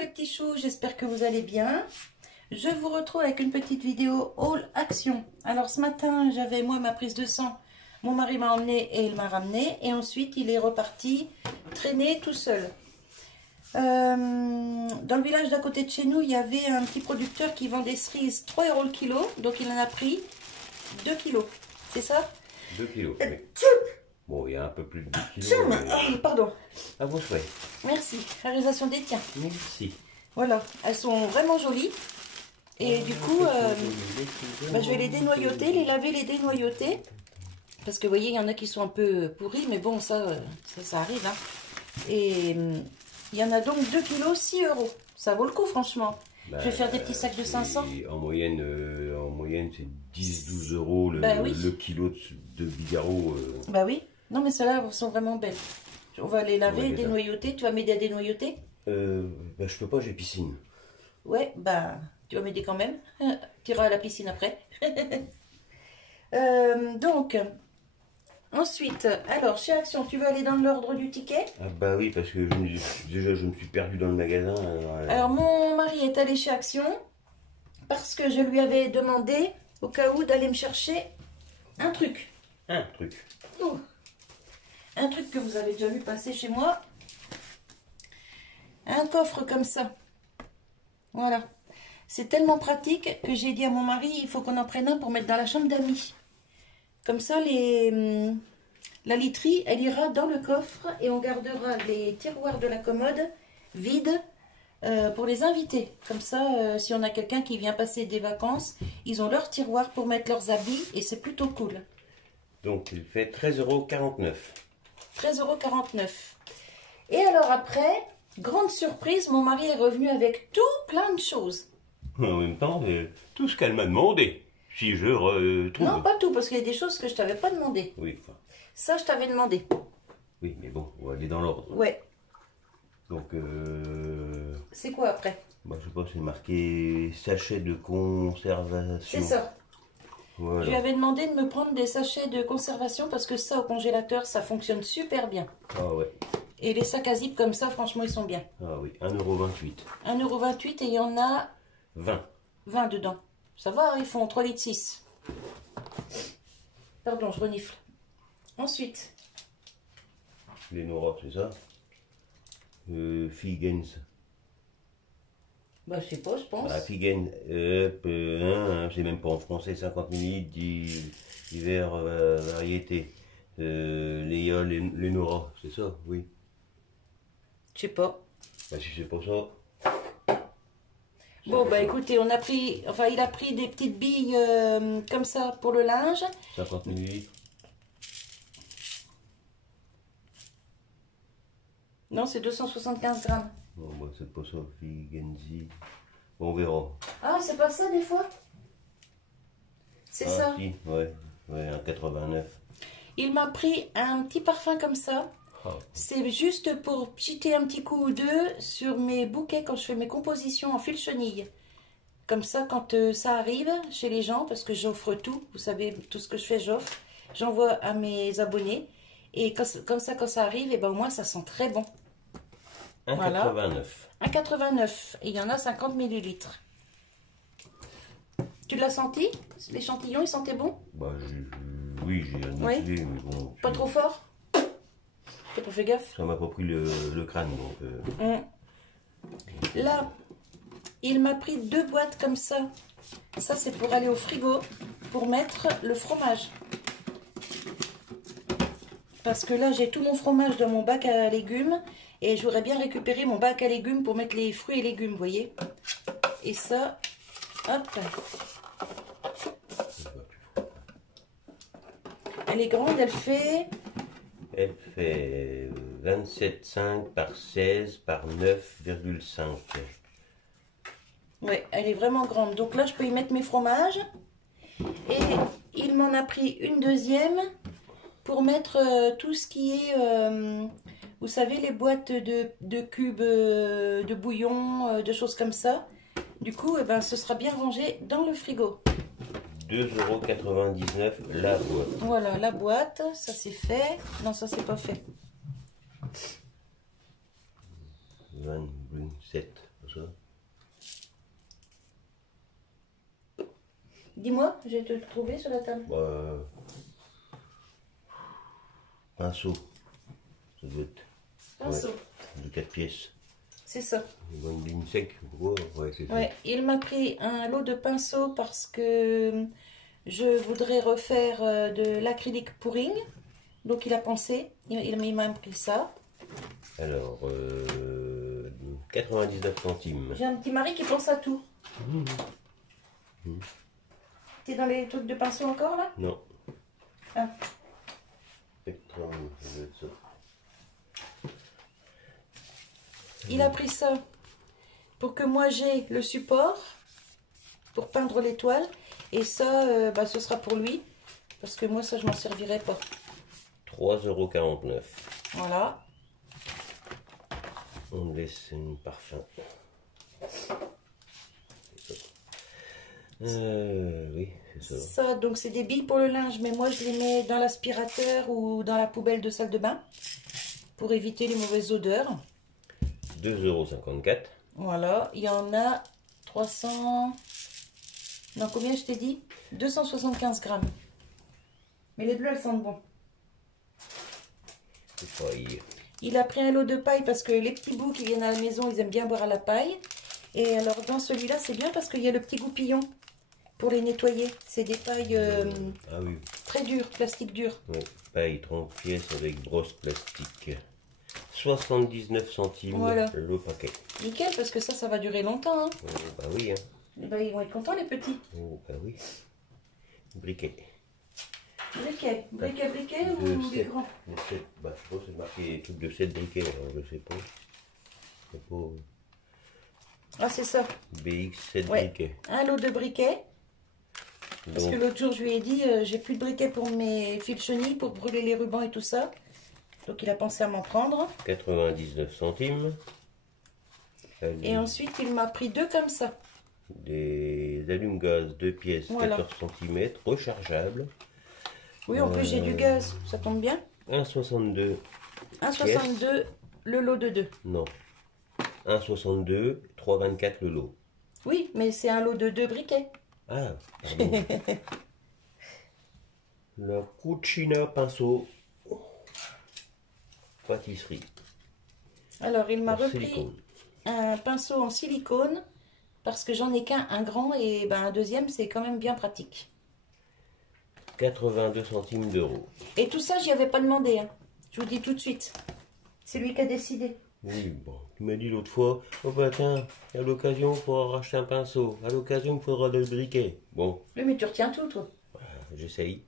les petits choux, j'espère que vous allez bien. Je vous retrouve avec une petite vidéo haul action. Alors ce matin, j'avais moi ma prise de sang. Mon mari m'a emmené et il m'a ramené. Et ensuite, il est reparti traîner tout seul. Dans le village d'à côté de chez nous, il y avait un petit producteur qui vend des cerises 3 € le kilo. Donc il en a pris 2 kilos. C'est ça? 2 kilos, oui. Bon, il y a un peu plus de 2 kilos. Mais... Pardon. À vos souhaits. Merci. Réalisation des tiens. Merci. Voilà, elles sont vraiment jolies. Et du coup, je vais les dénoyauter, les laver, les dénoyauter. Parce que vous voyez, il y en a qui sont un peu pourris, mais bon, ça arrive. Hein. Et il y en a donc 2 kilos, 6 €. Ça vaut le coup, franchement. Je vais faire des petits sacs de 500. En moyenne c'est 10-12 € le kilo de bigarreau. Bah oui. Non, mais celles-là sont vraiment belles. On va les laver, dénoyauter. Tu vas m'aider à dénoyauter? Je peux pas, j'ai piscine. Ouais, bah, tu vas m'aider quand même. Tu iras à la piscine après. Donc, ensuite, alors, chez Action, tu veux aller dans l'ordre du ticket? Ah bah oui, parce que déjà je me suis perdu dans le magasin. Alors, mon mari est allé chez Action parce que je lui avais demandé, au cas où, d'aller me chercher un truc. Un truc. Oh. Un truc que vous avez déjà vu passer chez moi. Un coffre comme ça. Voilà. C'est tellement pratique que j'ai dit à mon mari, il faut qu'on en prenne un pour mettre dans la chambre d'amis. Comme ça, la literie, elle ira dans le coffre et on gardera les tiroirs de la commode vides pour les invités. Comme ça, si on a quelqu'un qui vient passer des vacances, ils ont leur tiroir pour mettre leurs habits et c'est plutôt cool. Donc, il fait 13,49 €. 13,49 €. Et alors après, grande surprise, mon mari est revenu avec tout plein de choses. En même temps, tout ce qu'elle m'a demandé, si je retrouve. Non, pas tout, parce qu'il y a des choses que je t'avais pas demandé. Oui, enfin. Ça, je t'avais demandé. Oui, mais bon, on va aller dans l'ordre. Ouais. Donc, c'est quoi après? je sais pas, c'est marqué sachet de conservation. C'est ça. Voilà. Je lui avais demandé de me prendre des sachets de conservation parce que ça, au congélateur, ça fonctionne super bien. Ah ouais. Et les sacs à zip comme ça, franchement, ils sont bien. Ah oui, 1,28 €. 1,28 € et il y en a 20. 20 dedans. Ça va, ils font 3,6 litres. Pardon, je renifle. Ensuite. Les Nora, c'est ça? Figens. Bah, je sais pas, je pense. Ah, Figens, c'est même pas en français, 50 ml, divers variétés. Léa, les Nora, c'est ça? Oui. Je sais pas. Bah, si c'est pas ça. Bon, bah écoutez, il a pris des petites billes comme ça pour le linge. 50 ml. Non, c'est 275 grammes. Bon, bah, c'est pas ça, Figenzi. Bon, on verra. Ah, c'est pas ça des fois? C'est ça? Si, ouais, un 89. Il m'a pris un petit parfum comme ça. Ah. C'est juste pour jeter un petit coup ou deux sur mes bouquets quand je fais mes compositions en fil chenille. Comme ça, quand ça arrive chez les gens, parce que j'offre tout, vous savez, tout ce que je fais, j'offre. J'envoie à mes abonnés. Et comme ça, quand ça arrive, et ben au moins, ça sent très bon. 1,89. Voilà. 1,89. Et il y en a 50 ml. Tu l'as senti? L'échantillon, il sentait bon? Bah, oui, j'ai un idée, mais bon. Pas trop fort? T'as pas fait gaffe? Ça m'a pas pris le crâne, donc. Là, il m'a pris 2 boîtes comme ça. Ça, c'est pour aller au frigo, pour mettre le fromage. Parce que là, j'ai tout mon fromage dans mon bac à légumes. Et je voudrais bien récupérer mon bac à légumes pour mettre les fruits et légumes, vous voyez. Et ça, hop. Elle est grande, elle fait... Elle fait 27,5 par 16 par 9,5. Ouais, elle est vraiment grande. Donc là, je peux y mettre mes fromages. Et il m'en a pris une deuxième pour mettre tout ce qui est... vous savez, les boîtes de cubes de bouillon, de choses comme ça. Du coup, eh ben, ce sera bien rangé dans le frigo. 2,99 € la boîte. Voilà, la boîte, ça c'est fait. Non, ça c'est pas fait. une 7, ça. Dis-moi, je vais te le trouver sur la table. Pinceau. Ça doit être. Pinceau. Ouais, de 4 pièces. C'est ça. Une ligne sec. Ouais, c'est ça. Ouais, il m'a pris un lot de pinceaux parce que je voudrais refaire de l'acrylique pouring. Donc il a pensé, il m'a pris ça. Alors, 99 centimes. J'ai un petit mari qui pense à tout. T'es dans les trucs de pinceau encore là? Non. Ah. Spectrum, ça doit être ça. Il a pris ça pour que moi j'ai le support pour peindre l'étoile. Et ça, ce sera pour lui. Parce que moi, ça, je m'en servirai pas. 3,49 €. Voilà. On laisse un parfum. Oui, c'est ça. Ça, donc, c'est des billes pour le linge. Mais moi, je les mets dans l'aspirateur ou dans la poubelle de salle de bain. Pour éviter les mauvaises odeurs. 2,54 €. Voilà. Il y en a 300... Non, combien je t'ai dit? 275 grammes. Mais les bleues, elles sentent bon. Paille. Il a pris un lot de paille parce que les petits bouts qui viennent à la maison, ils aiment bien boire à la paille. Et alors, dans celui-là, c'est bien parce qu'il y a le petit goupillon pour les nettoyer. C'est des pailles Ah oui. très dures, plastique dur. Oui. Paille 30 pièces avec brosse plastique. 79 centimes Voilà. le paquet. Nickel, parce que ça va durer longtemps. Hein. Oh, bah oui, hein. Et ben, ils vont être contents, les petits. Oh, bah oui. Briquet. Briquet, briquet De ou les 7, grands? de 7, bah, je pense que c'est marqué truc de 7 briquets, alors je sais pas. C'est pas Ah, c'est ça. BX 7 Ouais. briquets. Un lot de briquets. Parce Donc, que l'autre jour, je lui ai dit, j'ai plus de briquets pour mes fils chenilles, pour brûler les rubans et tout ça. Donc, il a pensé à m'en prendre. 99 centimes. Et ensuite, il m'a pris deux comme ça. Des allumes-gaz 2 pièces, Voilà. 14 cm, rechargeables. Oui, en plus, j'ai du gaz. Ça tombe bien. 1,62. 1,62 le lot de deux. Non. 1,62, 3,24 le lot. Oui, mais c'est un lot de deux briquets. Ah, pardon. La Cucina pinceau. Pâtisserie. Alors, il m'a En repris silicone. un pinceau en silicone parce que j'en ai qu'un, un grand, et ben, un deuxième, c'est quand même bien pratique. 82 centimes d'euros. Et tout ça, j'y avais pas demandé. Hein. Je vous dis tout de suite. C'est lui qui a décidé. Oui, bon. Tu m'as dit l'autre fois, oh bah tiens, à l'occasion, il faudra racheter un pinceau. À l'occasion, il faudra des briquets. Bon, Oui, mais tu retiens tout, toi. j'essaye.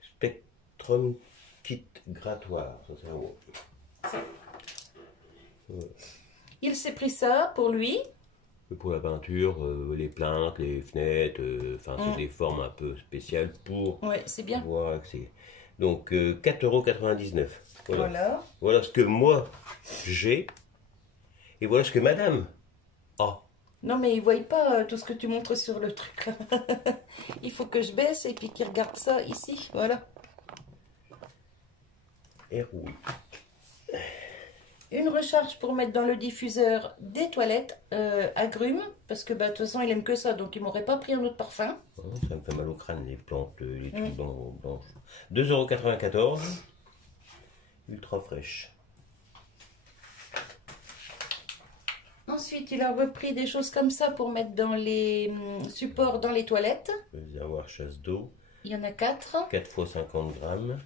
Spectrum kit grattoir. Ça, c'est un mot. Ouais. Il s'est pris ça pour lui. Pour la peinture, les plaintes, les fenêtres, enfin, c'est des formes un peu spéciales pour Ouais, c'est bien. pouvoir accéder. Donc, 4,99 €. Voilà. Voilà. Voilà ce que moi, j'ai. Et voilà ce que madame a. Non, mais ils ne voient pas tout ce que tu montres sur le truc. Il faut que je baisse et puis qu'ils regardent ça ici. Voilà. Et oui. Une recharge pour mettre dans le diffuseur des toilettes agrumes. Parce que bah, de toute façon, il aime que ça. Donc, il m'aurait pas pris un autre parfum. Oh, ça me fait mal au crâne, les plantes, les trucs blanches. 2,94 €. Ultra fraîche. Ensuite, il a repris des choses comme ça pour mettre dans les supports dans les toilettes. Réservoir chasse d'eau. Il y en a 4. 4 x 50 grammes.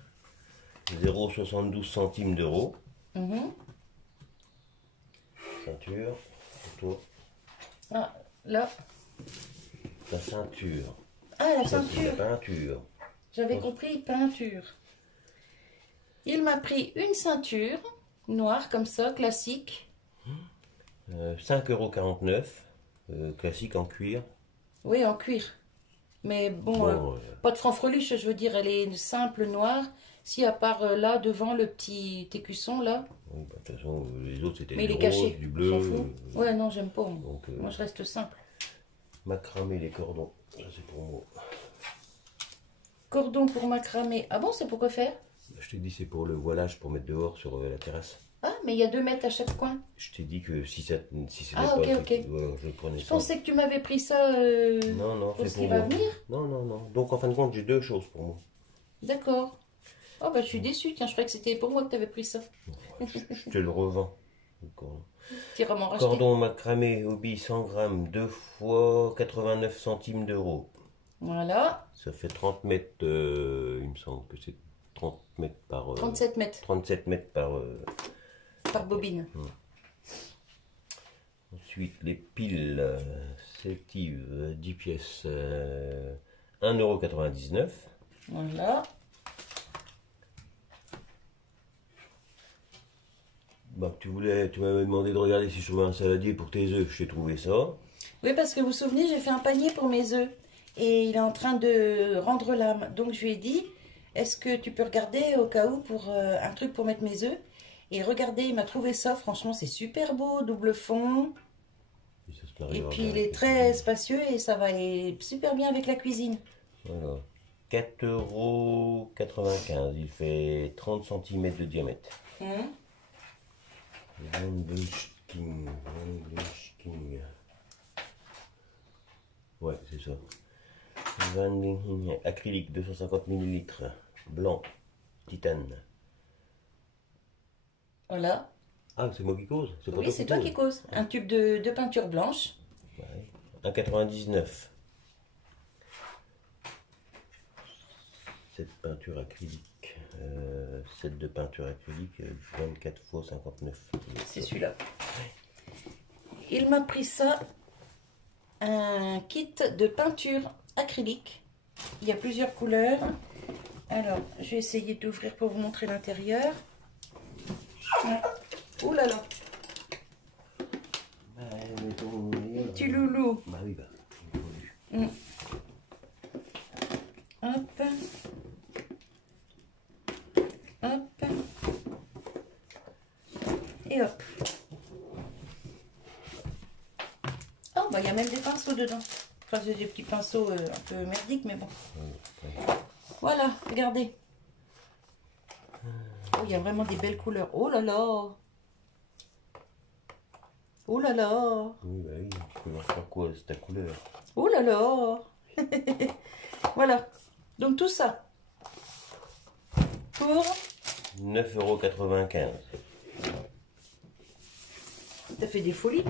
0,72 centimes d'euros. Ceinture. Pour toi. Ah, là. La ceinture. Ah, la Ça, c'est ceinture. la peinture. J'avais compris peinture. Il m'a pris une ceinture noire comme ça, classique. 5,49 €. Classique en cuir. Oui, en cuir. Mais bon, Bon, pas de franfreluche, je veux dire, elle est simple, noire. Si à part là, devant le petit écusson, là. oui, bah, de toute façon, les autres c'était Mais du il est rose, caché, du on bleu. s'en fout. Ouais, non, j'aime pas. Moi. Donc, Moi, je reste simple. macramé les cordons. Ça, c'est pour moi. Cordon pour macramé. Ah bon, c'est pour quoi faire? Je t'ai dit, c'est pour le voilage, pour mettre dehors sur la terrasse. Ah, mais il y a 2 mètres à chaque coin. Je t'ai dit que si c'était Ah, pas... ok, ok. Ouais, je prenais Je ça. pensais que tu m'avais pris ça Non, non, pour c'est ce pour qui va moi. venir. Non, non, non. Donc en fin de compte, j'ai 2 choses pour moi. D'accord. Oh bah je suis déçue, tiens, je croyais que c'était pour moi que tu avais pris ça. Je te le revends. D'accord. Tu iras m'en racheter. Cordon macramé Hobby 100 grammes, 2 fois 89 centimes d'euros. Voilà, Ça fait 30 mètres, il me semble que c'est 30 mètres par... 37 mètres 37 mètres par... par bobine. Ensuite, les piles sélectives, 10 pièces, 1,99 €. Voilà. Bah, tu m'avais demandé de regarder si je trouvais un saladier pour tes œufs, j'ai trouvé ça. Oui, parce que vous vous souvenez, j'ai fait un panier pour mes œufs. Et il est en train de rendre l'âme. Donc je lui ai dit, est-ce que tu peux regarder au cas où pour un truc pour mettre mes œufs? Et regardez, il m'a trouvé ça. Franchement, c'est super beau, double fond. Et puis il est très spacieux et ça va aller super bien avec la cuisine. Voilà. 4,95 €. Il fait 30 cm de diamètre. Van Bushking. Ouais, c'est ça. Van Bushking. Acrylique 250 ml. Blanc. Titane. Voilà. Ah, c'est moi qui cause? Oui, c'est toi qui causes. Un tube de peinture blanche. Ouais. 1,99 €. Cette peinture acrylique. Set de peinture acrylique 24 x 59. C'est celui-là. Il m'a pris ça, un kit de peinture acrylique. Il y a plusieurs couleurs. Alors, je vais essayer d'ouvrir pour vous montrer l'intérieur. Ouh là là, petit loulou. Bah oui, bah. Hop. Hop. Et hop. Oh, bah il y a même des pinceaux dedans. Enfin, c'est des petits pinceaux un peu merdiques, mais bon. Voilà, regardez. Oh, il y a vraiment des belles couleurs. Oh là là. Oh là là. Oui, bah oui, tu peux voir faire quoi, c'est ta couleur. Oh là là. Voilà. Donc tout ça. Pour 9,95 €. T'as fait des folies.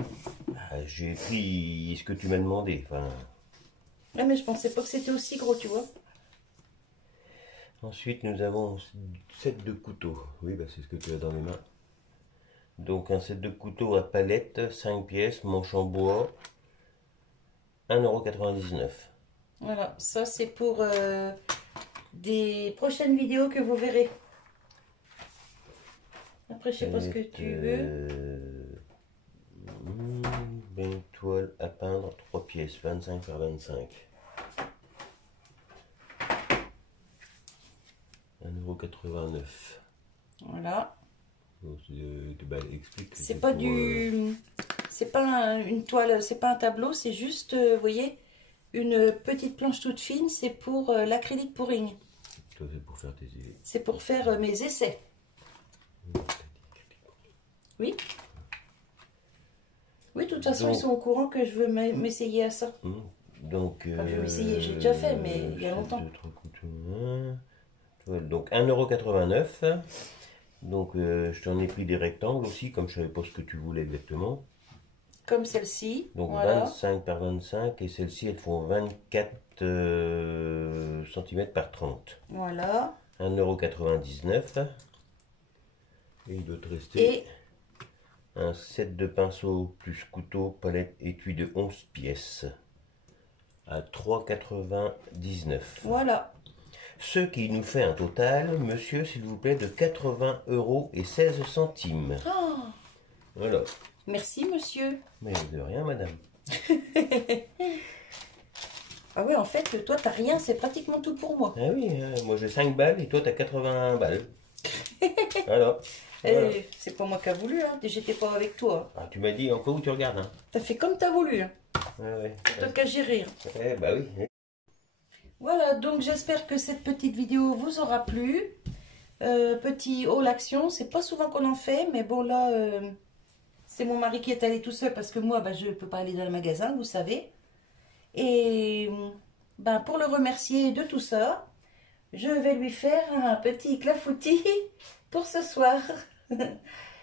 Ah, j'ai pris ce que tu m'as demandé. Enfin... Ouais, mais je pensais pas que c'était aussi gros, tu vois. Ensuite, nous avons 7 de couteaux. Oui, bah, c'est ce que tu as dans les mains. Donc, un set de couteaux à palette, 5 pièces, manche en bois, 1,99 €. Voilà, ça c'est pour des prochaines vidéos que vous verrez. Après, je sais pas ce que tu veux. Une toile à peindre, 3 pièces, 25 par 25. 1,89 €. Voilà. Explique. C'est pas du... C'est pas une toile, c'est pas un tableau, c'est juste, vous voyez, une petite planche toute fine, c'est pour l'acrylique pouring. C'est pour faire tes... C'est pour faire mes essais. Oui. Oui, de toute façon, donc, ils sont au courant que je veux m'essayer à ça. Donc, enfin, je vais m'essayer, j'ai déjà fait, mais il y a longtemps. 2, 3 couteaux, donc 1,89 €. Donc, je t'en ai pris des rectangles aussi, comme je savais pas ce que tu voulais exactement. Comme celle-ci. Donc, voilà. 25 par 25, et celles-ci, elles font 24 cm par 30. Voilà. 1,99 €. Et il doit te rester un set de pinceaux plus couteau, palette, étui de 11 pièces à 3,99 €. Voilà. Ce qui nous fait un total, monsieur, s'il vous plaît, de 80,16 €. Oh, Voilà. merci, monsieur. Mais de rien, madame. Ah ouais, en fait, toi, t'as rien, c'est pratiquement tout pour moi. Ah oui, moi j'ai 5 balles et toi t'as 81 balles. Voilà. Voilà. C'est pas moi qui a voulu, hein. J'étais pas avec toi. Ah, tu m'as dit encore où tu regardes. Hein. T'as fait comme t'as voulu. Hein. Ouais. C'est toi qui as géré. Eh bah oui. Voilà, donc j'espère que cette petite vidéo vous aura plu. Petit haul action. C'est pas souvent qu'on en fait, mais bon là, c'est mon mari qui est allé tout seul parce que moi, bah, je ne peux pas aller dans le magasin, vous savez. Et ben, pour le remercier de tout ça, je vais lui faire un petit clafoutis pour ce soir.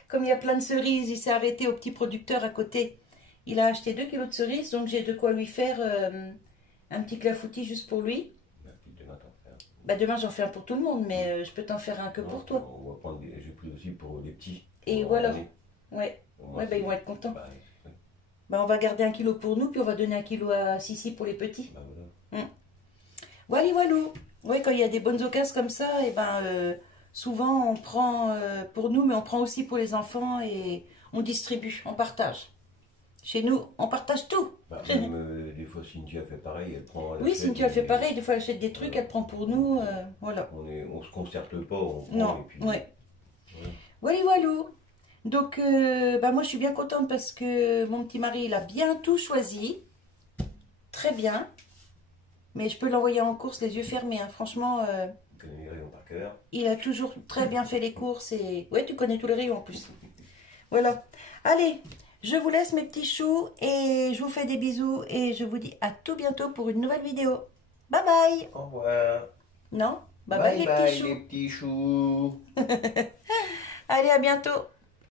Comme il y a plein de cerises, il s'est arrêté au petit producteur à côté. Il a acheté 2 kilos de cerises, donc j'ai de quoi lui faire un petit clafoutis juste pour lui. Bah, demain j'en fais un pour tout le monde, mais je peux t'en faire un que pour toi. On va prendre j'ai pris aussi pour les petits. Et voilà. Ouais, bah, ils vont être contents. Bah, on va garder 1 kilo pour nous, puis on va donner 1 kilo à Sissi pour les petits. Bah, voilà. Voilà, voilou. Ouais, quand il y a des bonnes occasions comme ça, et ben souvent on prend pour nous, mais on prend aussi pour les enfants et on distribue, on partage. Chez nous, on partage tout. Bah, même, des fois, Cynthia fait pareil, elle prend. Oui, Cynthia fait pareil, des fois elle achète des trucs, elle prend pour nous, voilà. On se concerte pas, on prend, non, et puis, ouais. Ouais. Voilà, voilou. Donc, bah, moi je suis bien contente parce que mon petit mari, il a bien tout choisi. Très bien. Mais je peux l'envoyer en course les yeux fermés, hein. Franchement. Il a toujours très bien fait les courses et... Ouais, tu connais tous les rayons en plus. Voilà. Allez, je vous laisse mes petits choux et je vous fais des bisous et je vous dis à tout bientôt pour une nouvelle vidéo. Bye bye. Au revoir. Non, bye Bye bye, bye les petits choux. les petits choux. Allez, à bientôt.